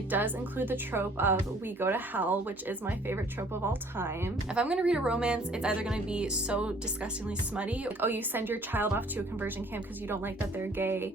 it does include the trope of we go to hell, which is my favorite trope of all time. If I'm gonna read a romance, it's either gonna be so disgustingly smutty, like, oh, you send your child off to a conversion camp because you don't like that they're gay,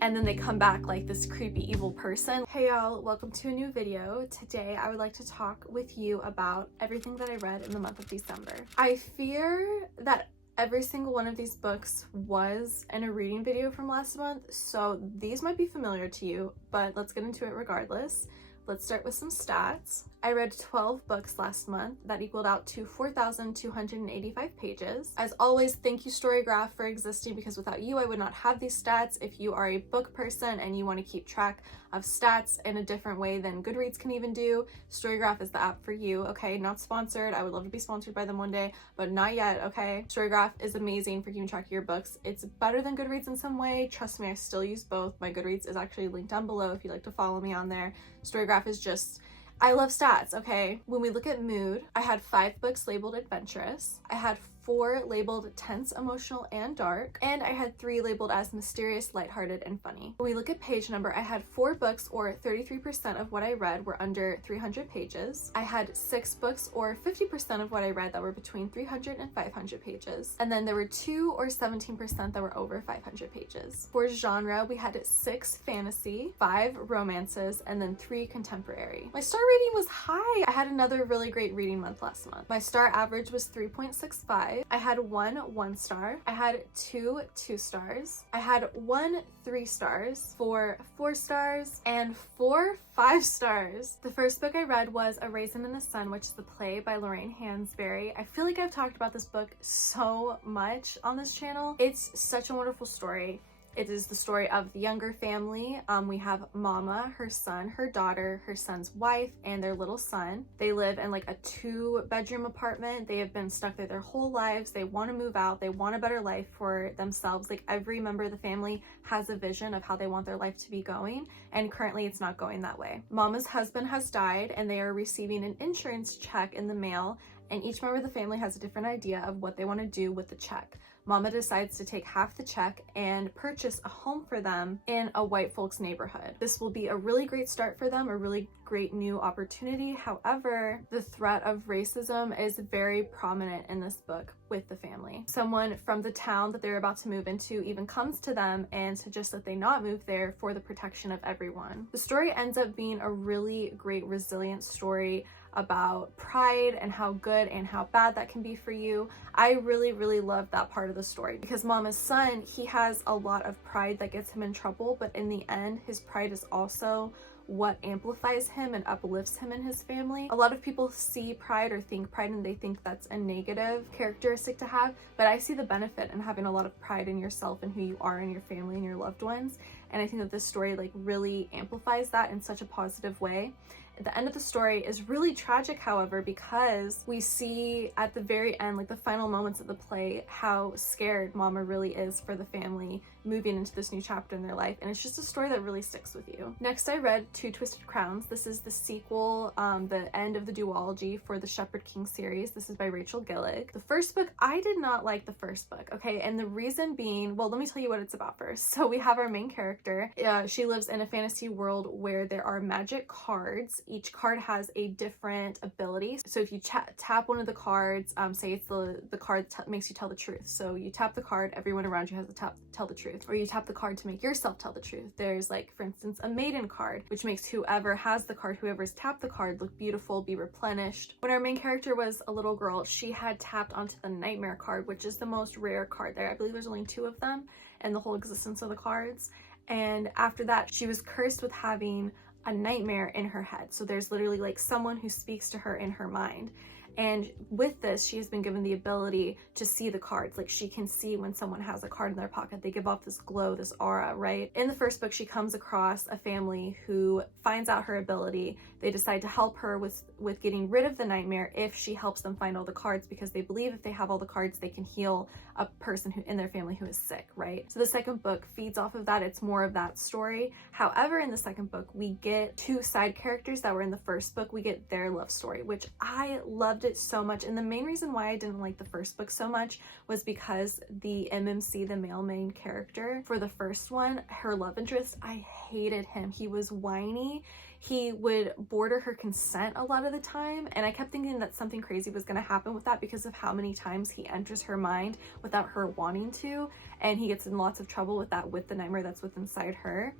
and then they come back like this creepy evil person. Hey y'all, welcome to a new video. Today I would like to talk with you about everything that I read in the month of December. I fear that every single one of these books was in a reading video from last month, so these might be familiar to you, but let's get into it regardless. Let's start with some stats. I read 12 books last month. That equaled out to 4,285 pages. As always, thank you Storygraph for existing, because without you I would not have these stats. If you are a book person and you want to keep track of stats in a different way than Goodreads can even do, Storygraph is the app for you, okay? Not sponsored. I would love to be sponsored by them one day, but not yet, okay? Storygraph is amazing for keeping track of your books. It's better than Goodreads in some way. Trust me, I still use both. My Goodreads is actually linked down below if you'd like to follow me on there. Storygraph is just, I love stats, okay? When we look at mood, I had 5 books labeled adventurous. I had 4 labeled tense, emotional, and dark, and I had 3 labeled as mysterious, lighthearted, and funny. When we look at page number, I had 4 books, or 33% of what I read were under 300 pages. I had 6 books, or 50% of what I read, that were between 300 and 500 pages. And then there were 2 or 17% that were over 500 pages. For genre, we had 6 fantasy, 5 romances, and then 3 contemporary. My star rating was high. I had another really great reading month last month. My star average was 3.65. I had 1 1-star, I had 2 2-stars, I had 1 3-stars, 4 4-stars, and 4 5-stars. The first book I read was A Raisin in the Sun, which is the play by Lorraine Hansberry. I feel like I've talked about this book so much on this channel. It's such a wonderful story. It is the story of the younger family. We have Mama, her son, her daughter, her son's wife, and their little son. They live in like a 2-bedroom apartment. They have been stuck there their whole lives. They want to move out. They want a better life for themselves. Like, every member of the family has a vision of how they want their life to be going, and currently it's not going that way. Mama's husband has died, and they are receiving an insurance check in the mail, and each member of the family has a different idea of what they want to do with the check. Mama decides to take half the check and purchase a home for them in a white folks neighborhood. This will be a really great start for them, a really great new opportunity. However, the threat of racism is very prominent in this book with the family. Someone from the town that they're about to move into even comes to them and suggests that they not move there for the protection of everyone. The story ends up being a really great resilient story about pride and how good and how bad that can be for you. I really love that part of the story, because Mama's son, he has a lot of pride that gets him in trouble, but in the end, his pride is also what amplifies him and uplifts him and his family. A lot of people see pride or think pride and they think that's a negative characteristic to have, but I see the benefit in having a lot of pride in yourself and who you are and your family and your loved ones, and I think that this story like really amplifies that in such a positive way. The end of the story is really tragic, however, because we see at the very end, like the final moments of the play, how scared Mama really is for the family moving into this new chapter in their life, and it's just a story that really sticks with you. Next, I read 2 Twisted Crowns. This is the sequel, the end of the duology for the Shepherd King series. This is by Rachel Gillig. The first book, I did not like the first book, okay? And the reason being, well, let me tell you what it's about first. So we have our main character. She lives in a fantasy world where there are magic cards. Each card has a different ability. So if you tap one of the cards, say it's the card that makes you tell the truth. So you tap the card, everyone around you has to tell the truth. Or you tap the card to make yourself tell the truth. There's, like, for instance, a maiden card, which makes whoever has the card, whoever's tapped the card, look beautiful, be replenished. When our main character was a little girl, she had tapped onto the nightmare card, which is the most rare card there. I believe there's only 2 of them in the whole existence of the cards. And after that, she was cursed with having a nightmare in her head. So there's literally like someone who speaks to her in her mind. And with this, she has been given the ability to see the cards. Like, she can see when someone has a card in their pocket. They give off this glow, this aura, right? In the first book, she comes across a family who finds out her ability. They decide to help her with getting rid of the nightmare if she helps them find all the cards, because they believe if they have all the cards, they can heal a person who in their family who is sick, right? So the second book feeds off of that. It's more of that story. However, in the second book, we get 2 side characters that were in the first book. We get their love story, which I loved it so much. And the main reason why I didn't like the first book so much was because the MMC, the male main character for the first one, her love interest, I hated him. He was whiny. he would border her consent a lot of the time, and I kept thinking that something crazy was going to happen with that because of how many times he enters her mind without her wanting to, and he gets in lots of trouble with that, with the nightmare that's within inside her.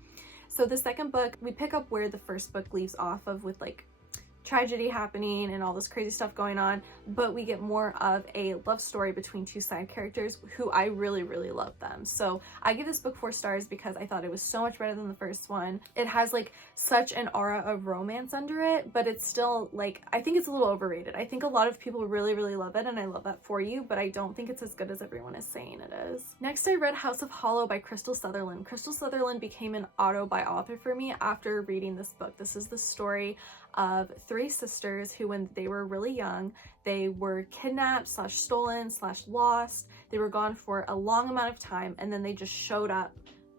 So the second book, we pick up where the first book leaves off of, with like tragedy happening and all this crazy stuff going on, but we get more of a love story between two side characters who I really love them. So I give this book 4 stars because I thought it was so much better than the first one. It has like such an aura of romance under it, but it's still like, I think it's a little overrated. I think a lot of people really love it, and I love that for you, but I don't think it's as good as everyone is saying it is. Next, I read House of Hollow by Crystal Sutherland. Crystal Sutherland became an auto-by-author for me after reading this book. This is the story of 3 sisters who, when they were really young, they were kidnapped / stolen / lost. They were gone for a long amount of time, and then they just showed up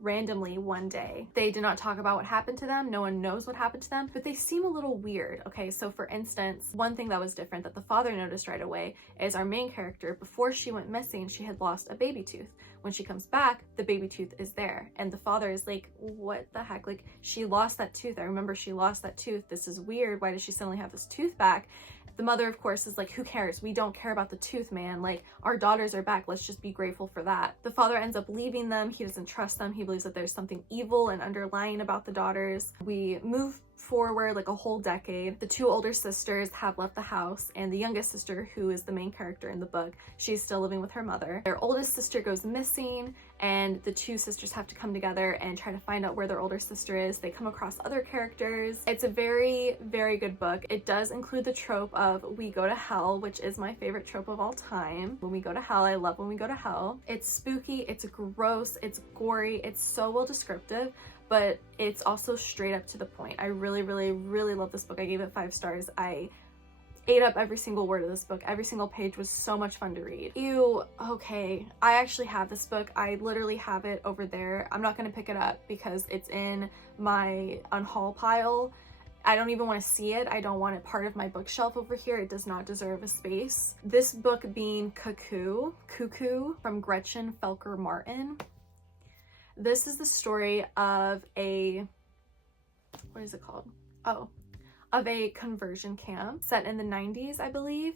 randomly one day. They did not talk about what happened to them. No one knows what happened to them, but they seem a little weird. Okay, so for instance, one thing that was different that the father noticed right away is our main character, before she went missing, she had lost a baby tooth. When she comes back, the baby tooth is there, and the father is like, what the heck? Like, she lost that tooth. I remember she lost that tooth. This is weird. Why does she suddenly have this tooth back? The mother, of course, is like, who cares? We don't care about the tooth, man. Like, our daughters are back. Let's just be grateful for that. The father ends up leaving them. He doesn't trust them. He believes that there's something evil and underlying about the daughters. We move forward like a whole decade. The 2 older sisters have left the house, and the youngest sister, who is the main character in the book, she's still living with her mother. Their oldest sister goes missing, and the 2 sisters have to come together and try to find out where their older sister is. They come across other characters. It's a very good book. It does include the trope of we go to hell, which is my favorite trope of all time. When we go to hell, I love when we go to hell. It's spooky, it's gross, it's gory, it's so well descriptive, but it's also straight up to the point. I really love this book. I gave it 5 stars. I ate up every single word of this book. Every single page was so much fun to read. Ew, okay. I actually have this book. I literally have it over there. I'm not gonna pick it up because it's in my unhaul pile. I don't even want to see it. I don't want it part of my bookshelf over here. It does not deserve a space. This book being Cuckoo from Gretchen Felker Martin. This is the story of a, what is it called? Oh, of a conversion camp set in the 90s, I believe.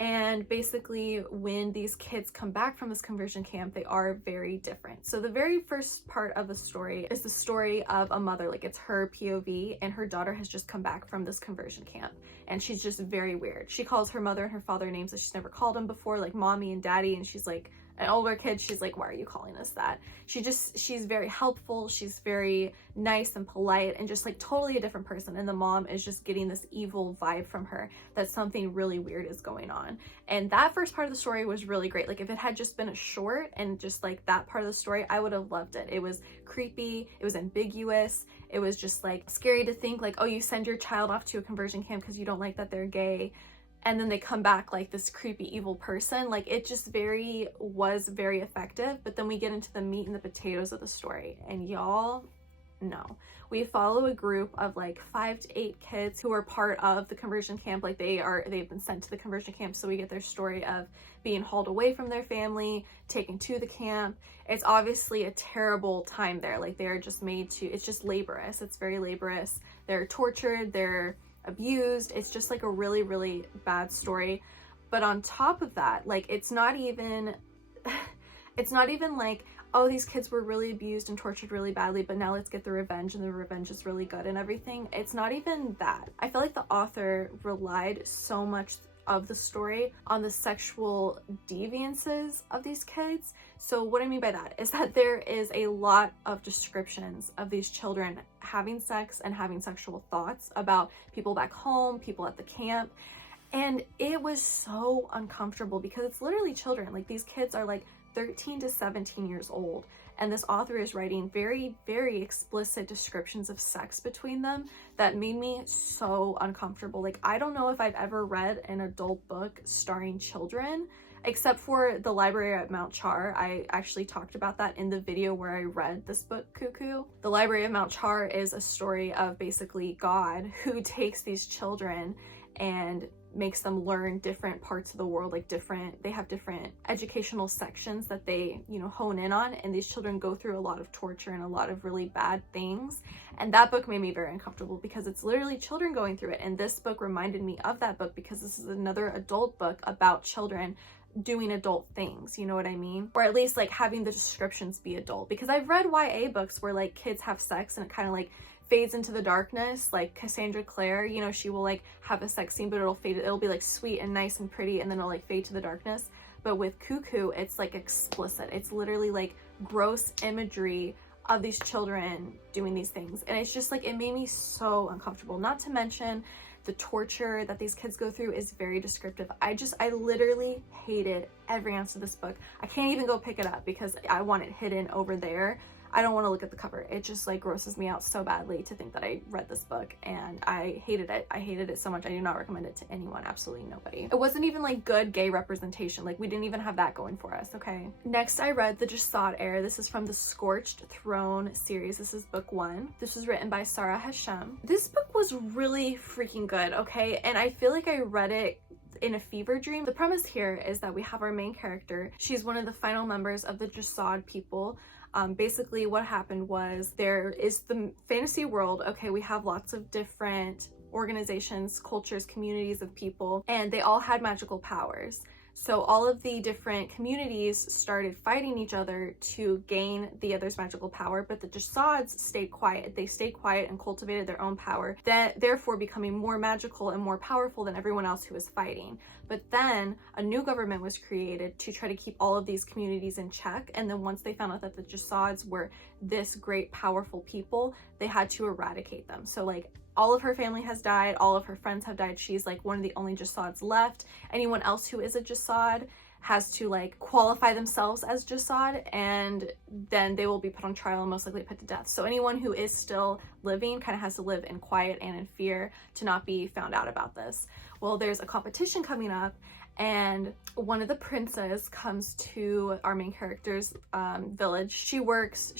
And basically, when these kids come back from this conversion camp, they are very different. So the very first part of the story is the story of a mother, like it's her POV, and her daughter has just come back from this conversion camp, and she's just very weird. She calls her mother and her father names that she's never called them before, like mommy and daddy, and she's like, an older kid, she's like, why are you calling us that? She's very helpful, she's very nice and polite, and just like totally a different person. And the mom is just getting this evil vibe from her that something really weird is going on. And that first part of the story was really great. Like, if it had just been a short and just like that part of the story, I would have loved it. It was creepy, it was ambiguous, it was just like scary to think like, oh, you send your child off to a conversion camp because you don't like that they're gay, and then they come back like this creepy evil person. Like, it just was very effective. But then we get into the meat and the potatoes of the story, and y'all know, we follow a group of like 5 to 8 kids who are part of the conversion camp. Like, they've been sent to the conversion camp, so we get their story of being hauled away from their family, taken to the camp. It's obviously a terrible time there. Like, they're just made to, it's just laborious. It's very laborious. They're tortured, they're abused. It's just like a really bad story. But on top of that, like, it's not even like, oh, these kids were really abused and tortured really badly, but now let's get the revenge, and the revenge is really good and everything. It's not even that. I feel like the author relied so much of the story on the sexual deviances of these kids. So what I mean by that is that there is a lot of descriptions of these children having sex and having sexual thoughts about people back home, people at the camp. And it was so uncomfortable because it's literally children. Like, these kids are like 13 to 17 years old, and this author is writing very explicit descriptions of sex between them that made me so uncomfortable. Like, I don't know if I've ever read an adult book starring children, except for The Library at Mount Char. I actually talked about that in the video where I read this book, Cuckoo. The Library of Mount Char is a story of basically God who takes these children and makes them learn different parts of the world, like they have different educational sections that they, you know, hone in on, and these children go through a lot of torture and a lot of really bad things. And that book made me very uncomfortable because it's literally children going through it, and this book reminded me of that book because this is another adult book about children doing adult things, you know what I mean? Or at least like having the descriptions be adult, because I've read YA books where like kids have sex and it kind of like fades into the darkness, like Cassandra Clare, you know, she will like have a sex scene, but it'll be like sweet and nice and pretty, and then it'll like fade to the darkness. But with Cuckoo, it's like explicit. It's literally like gross imagery of these children doing these things, and it's just like, it made me so uncomfortable. Not to mention the torture that these kids go through is very descriptive. I literally hated every ounce of this book. I can't even go pick it up because I want it hidden over there. I don't want to look at the cover. It just like grosses me out so badly to think that I read this book, and I hated it. I hated it so much. I do not recommend it to anyone, absolutely nobody. It wasn't even like good gay representation. Like, we didn't even have that going for us, okay? Next, I read the Jasad Heir. This is from the Scorched Throne series. This is book 1. This was written by Sarah Hashem. This book was really freaking good, okay? And I feel like I read it in a fever dream. The premise here is that we have our main character. She's one of the final members of the Jasad people. Basically what happened was, there is the fantasy world, okay? We have lots of different organizations, cultures, communities of people, and they all had magical powers. So all of the different communities started fighting each other to gain the other's magical power, but the Jasads stayed quiet. They stayed quiet and cultivated their own power, therefore becoming more magical and more powerful than everyone else who was fighting. But then a new government was created to try to keep all of these communities in check, and then once they found out that the Jasads were this great, powerful people, they had to eradicate them. So like, all of her family has died, all of her friends have died. She's like one of the only Jasads left. Anyone else who is a Jasad has to like qualify themselves as Jasad, and then they will be put on trial and most likely put to death. So anyone who is still living kind of has to live in quiet and in fear to not be found out about this. Well, there's a competition coming up, and one of the princes comes to our main character's village. She lives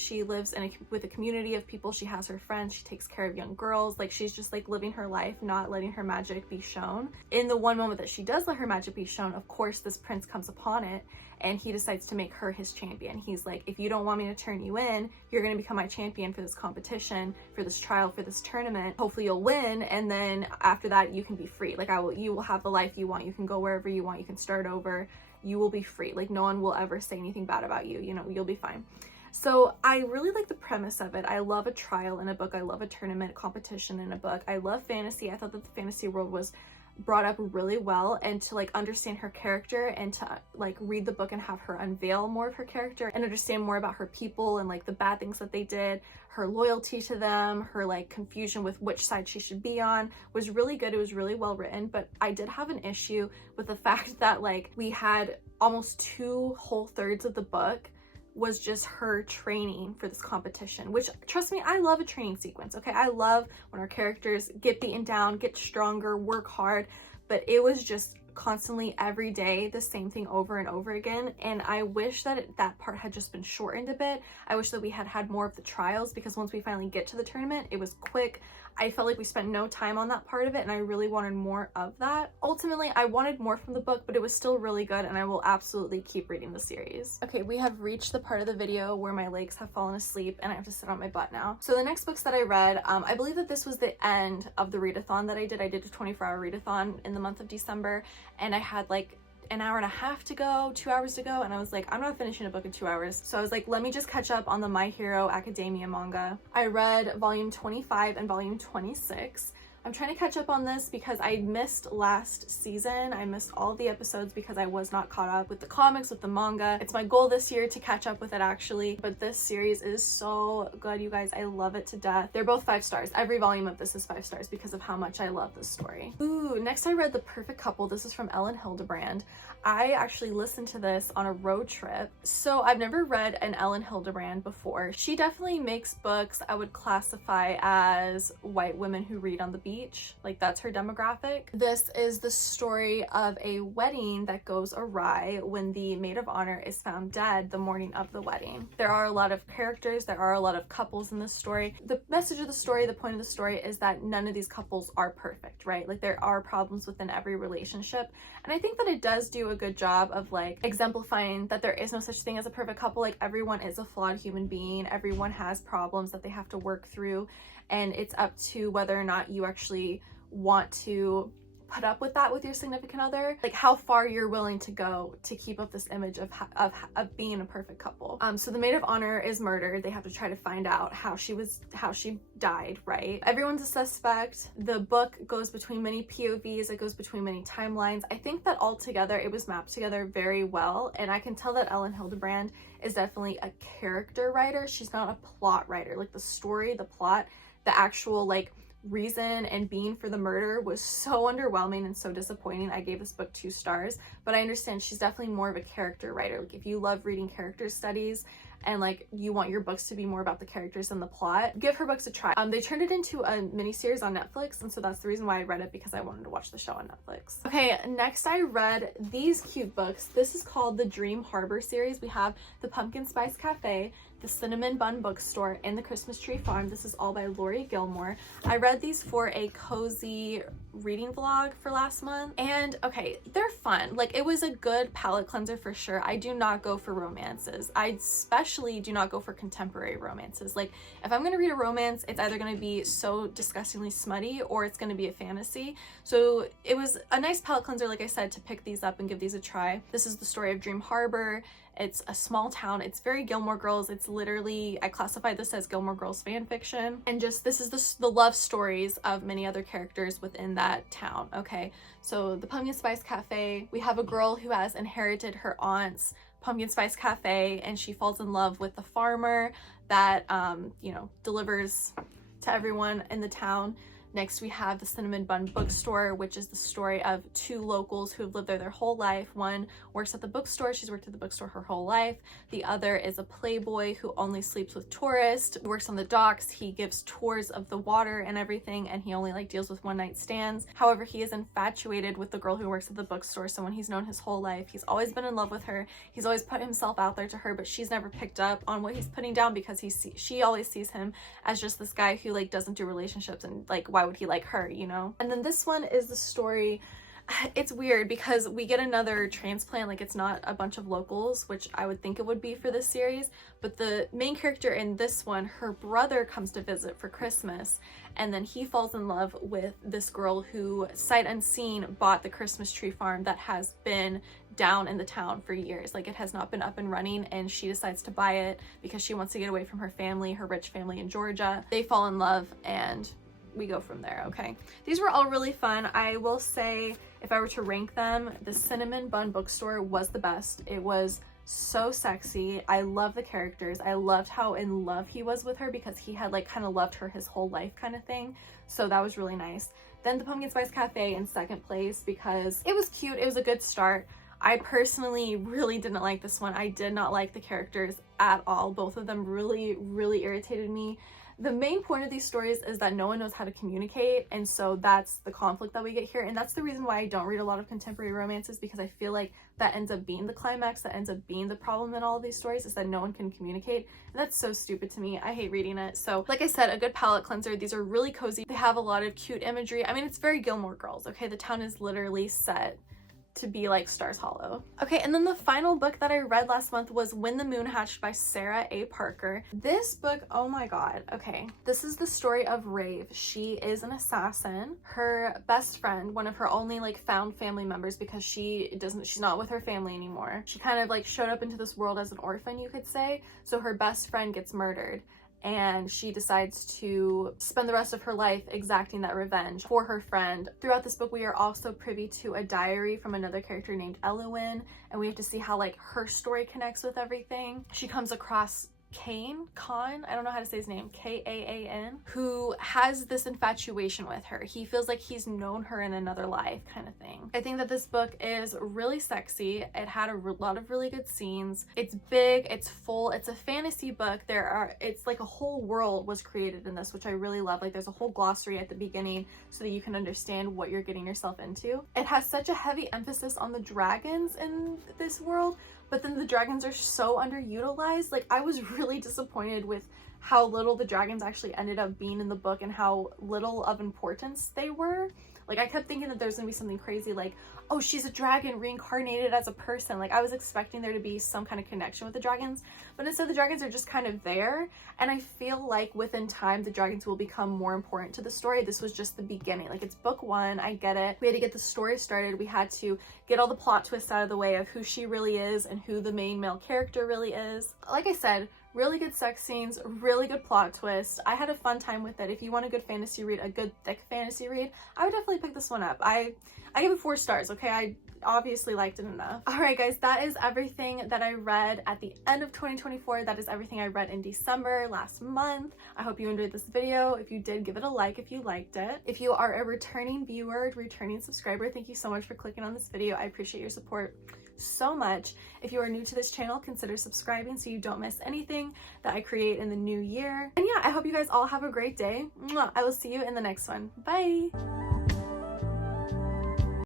with a community of people. She has her friends, she takes care of young girls. Like, she's just like living her life, not letting her magic be shown. In the one moment that she does let her magic be shown, of course this prince comes upon it, and he decides to make her his champion. He's like, if you don't want me to turn you in, you're gonna become my champion for this competition, for this trial, for this tournament. Hopefully you'll win, and then after that you can be free. Like, you will have the life you want. You can go wherever you want. You can start over. You will be free. Like, no one will ever say anything bad about you. You know, you'll be fine. So I really like the premise of it. I love a trial in a book. I love a tournament competition in a book. I love fantasy. I thought that the fantasy world was brought up really well, and to like understand her character and to like read the book and have her unveil more of her character and understand more about her people and like the bad things that they did, her loyalty to them, her like confusion with which side she should be on, was really good. It was really well written, but I did have an issue with the fact that like we had almost 2 whole thirds of the book was just her training for this competition, which, trust me, I love a training sequence, okay? I love when our characters get beaten down, get stronger, work hard, but it was just constantly every day the same thing over and over again, and I wish that that part had just been shortened a bit. I wish that we had had more of the trials, because once we finally get to the tournament, it was quick. I felt like we spent no time on that part of it, and I really wanted more of that. Ultimately, I wanted more from the book, but it was still really good, and I will absolutely keep reading the series. Okay, we have reached the part of the video where my legs have fallen asleep and I have to sit on my butt now. So the next books that I read, I believe that this was the end of the readathon that I did. I did a 24-hour readathon in the month of December, and I had like an hour and a half to go, 2 hours to go, and I was like, I'm not finishing a book in 2 hours. So I was like, let me just catch up on the My Hero Academia manga. I read volume 25 and volume 26. I'm trying to catch up on this because I missed last season. I missed all the episodes because I was not caught up with the comics, with the manga. It's my goal this year to catch up with it actually, but this series is so good, you guys. I love it to death. They're both 5 stars. Every volume of this is 5 stars because of how much I love this story. Ooh, next I read The Perfect Couple. This is from Ellen Hildebrand. I actually listened to this on a road trip. So I've never read an Ellen Hildebrand before. She definitely makes books I would classify as white women who read on the beach. beach. Like that's her demographic. This is the story of a wedding that goes awry when the maid of honor is found dead the morning of the wedding. There are a lot of characters, there are a lot of couples in this story. The message of the story, the point of the story is that none of these couples are perfect, right? Like there are problems within every relationship. And I think that it does do a good job of like exemplifying that there is no such thing as a perfect couple. Like everyone is a flawed human being. Everyone has problems that they have to work through. And it's up to whether or not you actually want to put up with that with your significant other, like how far you're willing to go to keep up this image of being a perfect couple. So the maid of honor is murdered. They have to try to find out how she died, right? Everyone's a suspect. The book goes between many POVs, it goes between many timelines. I think that altogether it was mapped together very well, and I can tell that Ellen Hildebrand is definitely a character writer. She's not a plot writer. Like the story, the plot, the actual like reason and being for the murder was so underwhelming and so disappointing. I gave this book 2 stars, but I understand she's definitely more of a character writer. Like if you love reading character studies and like you want your books to be more about the characters than the plot, give her books a try. They turned it into a miniseries on Netflix, and so that's the reason why I read it, because I wanted to watch the show on Netflix. Okay, next I read these cute books. This is called the Dream Harbor series. We have the Pumpkin Spice Cafe, the Cinnamon Bun Bookstore, and the Christmas Tree Farm. This is all by Lori Gilmore. I read these for a cozy reading vlog for last month, and okay, they're fun. Like it was a good palette cleanser for sure. I do not go for romances. I especially do not go for contemporary romances. Like if I'm gonna read a romance, it's either gonna be so disgustingly smutty or it's gonna be a fantasy. So it was a nice palette cleanser, like I said, to pick these up and give these a try. This is the story of Dream Harbor. It's a small town. It's very Gilmore Girls. It's literally, I classified this as Gilmore Girls fan fiction. And just, this is the love stories of many other characters within that town, okay? So the Pumpkin Spice Cafe, we have a girl who has inherited her aunt's Pumpkin Spice Cafe, and she falls in love with the farmer that, you know, delivers to everyone in the town. Next, we have the Cinnamon Bun Bookstore, which is the story of 2 locals who have lived there their whole life. One works at the bookstore. She's worked at the bookstore her whole life. The other is a playboy who only sleeps with tourists, works on the docks. He gives tours of the water and everything, and he only like deals with one-night stands. However, he is infatuated with the girl who works at the bookstore, someone he's known his whole life. He's always been in love with her. He's always put himself out there to her, but she's never picked up on what he's putting down because she always sees him as just this guy who like doesn't do relationships, and like why would he like her, you know? And then this one is the story, it's weird because we get another transplant. Like it's not a bunch of locals, which I would think it would be for this series, but the main character in this one, her brother comes to visit for Christmas, and then he falls in love with this girl who sight unseen bought the Christmas Tree Farm that has been down in the town for years. Like it has not been up and running, and she decides to buy it because she wants to get away from her family, her rich family in Georgia. They fall in love and we go from there, okay? These were all really fun. I will say, if I were to rank them, the Cinnamon Bun Bookstore was the best. It was so sexy. I love the characters. I loved how in love he was with her because he had like kind of loved her his whole life kind of thing. So that was really nice. Then the Pumpkin Spice Cafe in second place because it was cute. It was a good start. I personally really didn't like this one. I did not like the characters at all. Both of them really, really irritated me. The main point of these stories is that no one knows how to communicate, and so that's the conflict that we get here, and that's the reason why I don't read a lot of contemporary romances, because I feel like that ends up being the climax, that ends up being the problem in all of these stories, is that no one can communicate, and that's so stupid to me. I hate reading it. So like I said, a good palette cleanser. These are really cozy. They have a lot of cute imagery. I mean, it's very Gilmore Girls, okay? The town is literally set to be like Stars Hollow. Okay, and then the final book that I read last month was When the Moon Hatched by Sarah A. Parker. This book, oh my god, okay. This is the story of Rave. She is an assassin. Her best friend, one of her only like found family members, because she's not with her family anymore. She kind of like showed up into this world as an orphan, you could say. So her best friend gets murdered, and she decides to spend the rest of her life exacting that revenge for her friend. Throughout this book, we are also privy to a diary from another character named Elowen, and we have to see how like her story connects with everything. She comes across Khan, I don't know how to say his name, Kaan, who has this infatuation with her. He feels like he's known her in another life kind of thing. I think that this book is really sexy. It had a lot of really good scenes. It's big, it's full, it's a fantasy book. It's like a whole world was created in this, which I really love. Like there's a whole glossary at the beginning so that you can understand what you're getting yourself into. It has such a heavy emphasis on the dragons in this world, but then the dragons are so underutilized. Like I was really disappointed with how little the dragons actually ended up being in the book and how little of importance they were. Like I kept thinking that there's gonna be something crazy like, oh, she's a dragon reincarnated as a person. Like I was expecting there to be some kind of connection with the dragons, but instead the dragons are just kind of there. And I feel like within time, the dragons will become more important to the story. This was just the beginning. Like it's book one, I get it. We had to get the story started. We had to get all the plot twists out of the way of who she really is and who the main male character really is. Like I said, really good sex scenes, really good plot twist. I had a fun time with it. If you want a good fantasy read, a good thick fantasy read, I would definitely pick this one up. I give it 4 stars, okay? I obviously liked it enough. All right, guys, that is everything that I read at the end of 2024. That is everything I read in December last month. I hope you enjoyed this video. If you did, give it a like if you liked it. If you are a returning viewer, returning subscriber, thank you so much for clicking on this video. I appreciate your support so much. If you are new to this channel, consider subscribing so you don't miss anything that I create in the new year. And yeah, I hope you guys all have a great day. Mwah! I will see you in the next one. Bye!